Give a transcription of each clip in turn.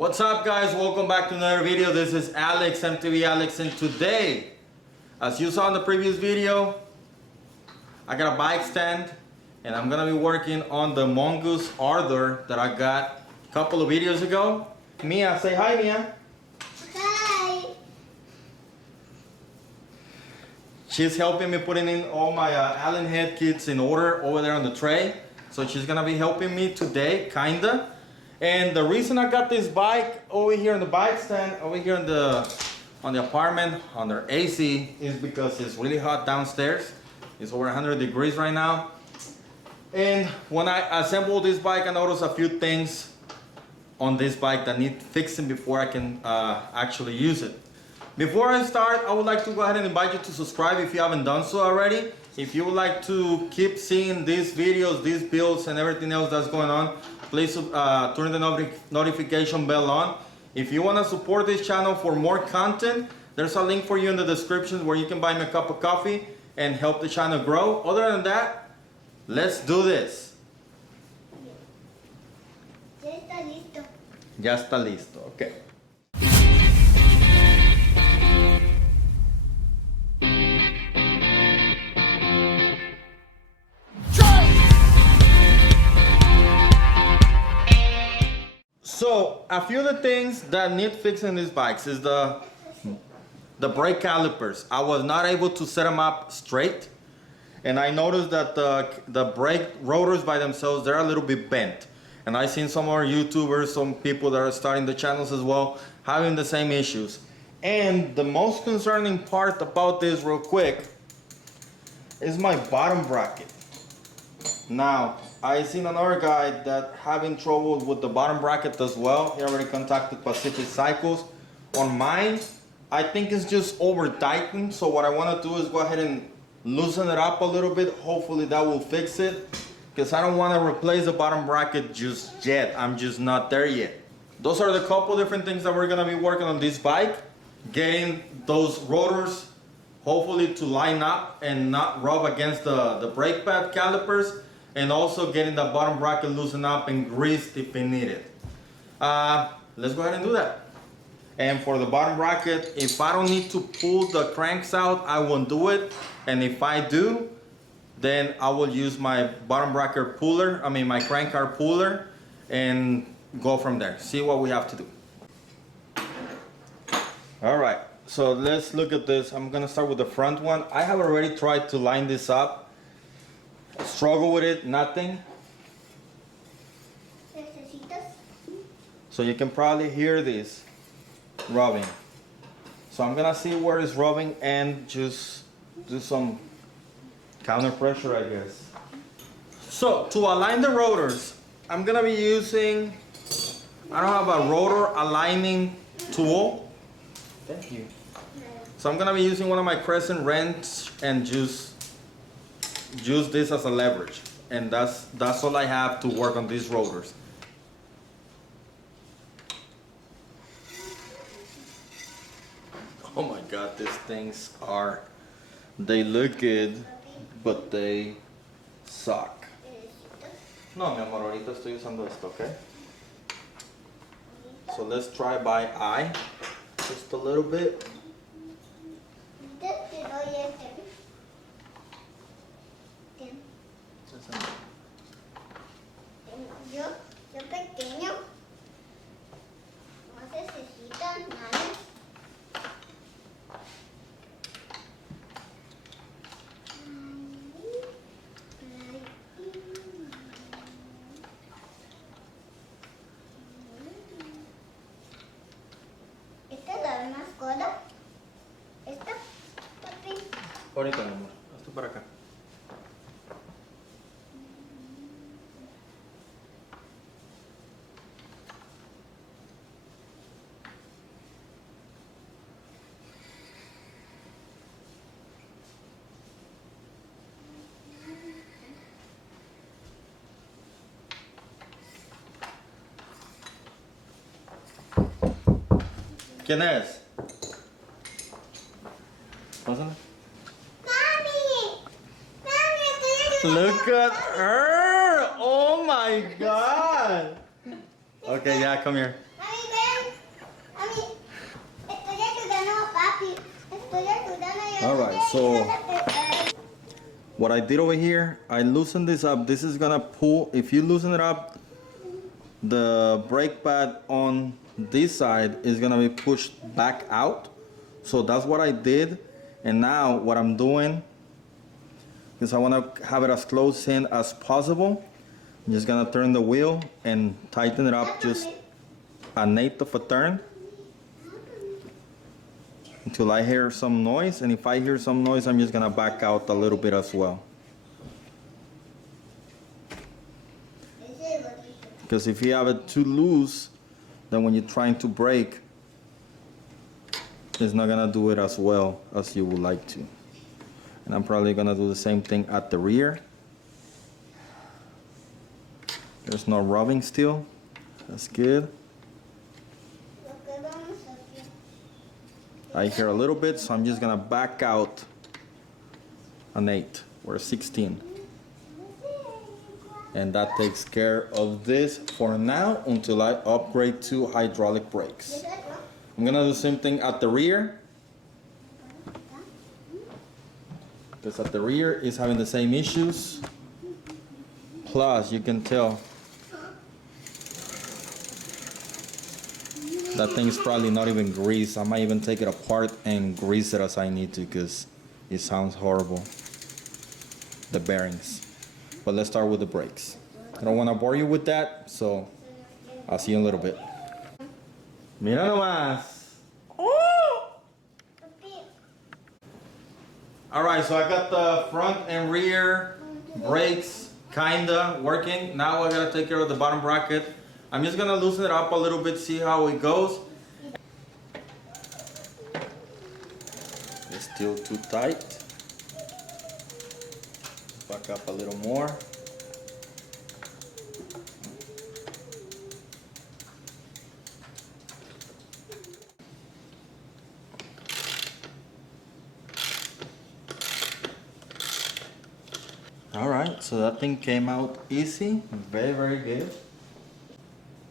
What's up, guys? Welcome back to another video. This is Alex, MTV Alex, and today, as you saw in the previous video, I got a bike stand and I'm gonna be working on the Mongoose Ardor that I got a couple of videos ago. Mia, say hi, Mia. Hi. She's helping me putting in all my Allen head kits in order over there on the tray. So she's gonna be helping me today, kinda. And the reason I got this bike over here on the bike stand, over here on the apartment, under AC, is because it's really hot downstairs. It's over 100 degrees right now. And when I assembled this bike, I noticed a few things on this bike that need fixing before I can actually use it. Before I start, I would like to go ahead and invite you to subscribe if you haven't done so already. If you would like to keep seeing these videos, these builds, and everything else that's going on, please turn the notification bell on. If you want to support this channel for more content, there's a link for you in the description where you can buy me a cup of coffee and help the channel grow. Other than that, let's do this. Ya está listo. Ya está listo, okay. So, a few of the things that need fixing in these bikes is the brake calipers. I was not able to set them up straight, and I noticed that the brake rotors by themselves, they're a little bit bent. And I've seen some more YouTubers, some people that are starting the channels as well, having the same issues. And the most concerning part about this real quick is my bottom bracket. Now, I seen another guy that having trouble with the bottom bracket as well. He already contacted Pacific Cycles. On mine, I think it's just over tightened. So what I want to do is go ahead and loosen it up a little bit. Hopefully that will fix it, because I don't want to replace the bottom bracket just yet. I'm just not there yet. Those are the couple different things that we're going to be working on this bike. Getting those rotors hopefully to line up and not rub against the brake pad calipers. And also getting the bottom bracket loosened up and greased if it needed. Let's go ahead and do that. And for the bottom bracket, if I don't need to pull the cranks out, I won't do it. And if I do, then I will use my bottom bracket puller, my crank car puller, and go from there. See what we have to do. All right, so let's look at this. I'm gonna start with the front one. I have already tried to line this up. Struggle with it, nothing. ¿Necesitas? So you can probably hear this rubbing. So I'm gonna see where it's rubbing and just do some counter pressure, I guess. So to align the rotors, I'm gonna be using, I don't have a rotor aligning tool. Thank you. So I'm gonna be using one of my crescent wrench and just use this as a leverage, and that's all I have to work on these rotors. Oh my god, these things they look good, but they suck. No, mi amor, ahorita estoy usando esto, okay? So let's try by eye, just a little bit. Te doy este. Yo pequeño. No necesitan nada. ¿Esta es la más gorda? ¿Esta? Papi. Ahorita, mi amor, esto para acá. ¿Quién es? Pásale. ¡Mami! ¡Mami, estoy Look at her! Oh my god! Okay, yeah, come here. Mami, ven. All right, so what I did over here, I loosened this up. This is gonna pull. If you loosen it up, the brake pad on this side is gonna be pushed back out. So that's what I did. And now what I'm doing is I wanna have it as close in as possible. I'm just gonna turn the wheel and tighten it up just an eighth of a turn until I hear some noise. And if I hear some noise, I'm just gonna back out a little bit as well. Because if you have it too loose, then when you're trying to brake, it's not gonna do it as well as you would like to. And I'm probably gonna do the same thing at the rear. There's no rubbing still. That's good. I hear a little bit, so I'm just gonna back out an 8 or a 16. And that takes care of this for now until I upgrade to hydraulic brakes. I'm gonna do the same thing at the rear, because at the rear is having the same issues. Plus, you can tell that thing is probably not even greased. I might even take it apart and grease it as I need to, because it sounds horrible, the bearings. But let's start with the brakes. I don't want to bore you with that, so I'll see you in a little bit. Mira nomás. Alright, so I got the front and rear brakes kinda working. Now I gotta take care of the bottom bracket. I'm just gonna loosen it up a little bit, see how it goes. It's still too tight. Back up a little more. Alright, so that thing came out easy, very, very good.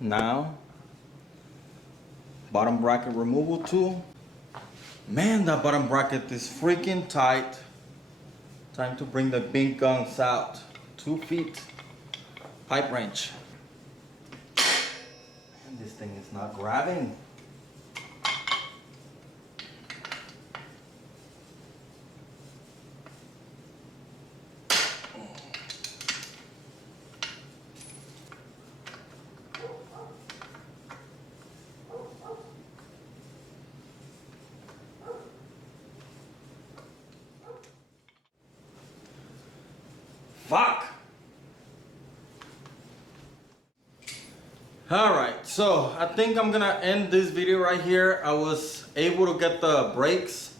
Now, bottom bracket removal tool. Man, that bottom bracket is freaking tight. Time to bring the big guns out. 2 feet pipe wrench. And this thing is not grabbing. Fuck! Alright, so I think I'm gonna end this video right here. I was able to get the brakes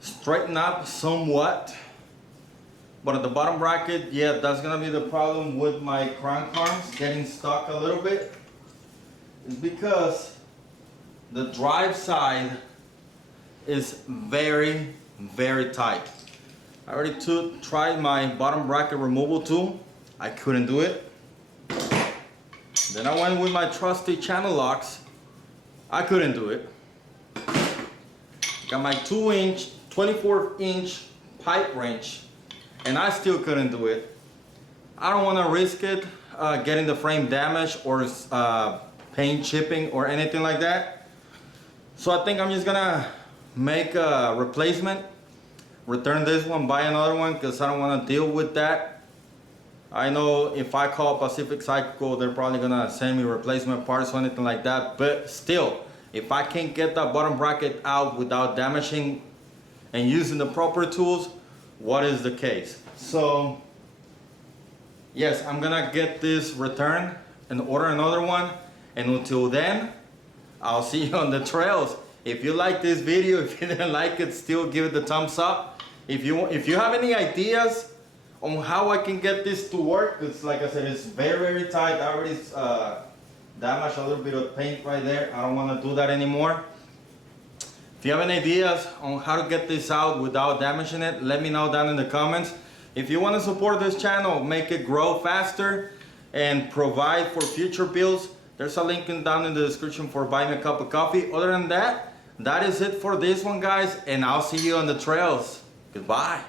straightened up somewhat. But at the bottom bracket, yeah, that's gonna be the problem with my crank arms getting stuck a little bit. It's because the drive side is very, very tight. I already tried my bottom bracket removal tool. I couldn't do it. Then I went with my trusty channel locks. I couldn't do it. Got my 2-inch, 24-inch pipe wrench, and I still couldn't do it. I don't want to risk it getting the frame damaged or paint chipping or anything like that. So I think I'm just gonna make a replacement. Return this one, buy another one, because I don't want to deal with that. I know if I call Pacific Cycle, they're probably gonna send me replacement parts or anything like that, but still, if I can't get that bottom bracket out without damaging and using the proper tools, what is the case? So yes, I'm gonna get this returned and order another one, and until then, I'll see you on the trails. If you like this video, if you didn't like it, still give it the thumbs up. If you have any ideas on how I can get this to work, it's like I said, it's very, very tight. I already damaged a little bit of paint right there. I don't want to do that anymore. If you have any ideas on how to get this out without damaging it, let me know down in the comments. If you want to support this channel, make it grow faster and provide for future builds, there's a link down in the description for buying a cup of coffee. Other than that, that is it for this one, guys, and I'll see you on the trails. Goodbye.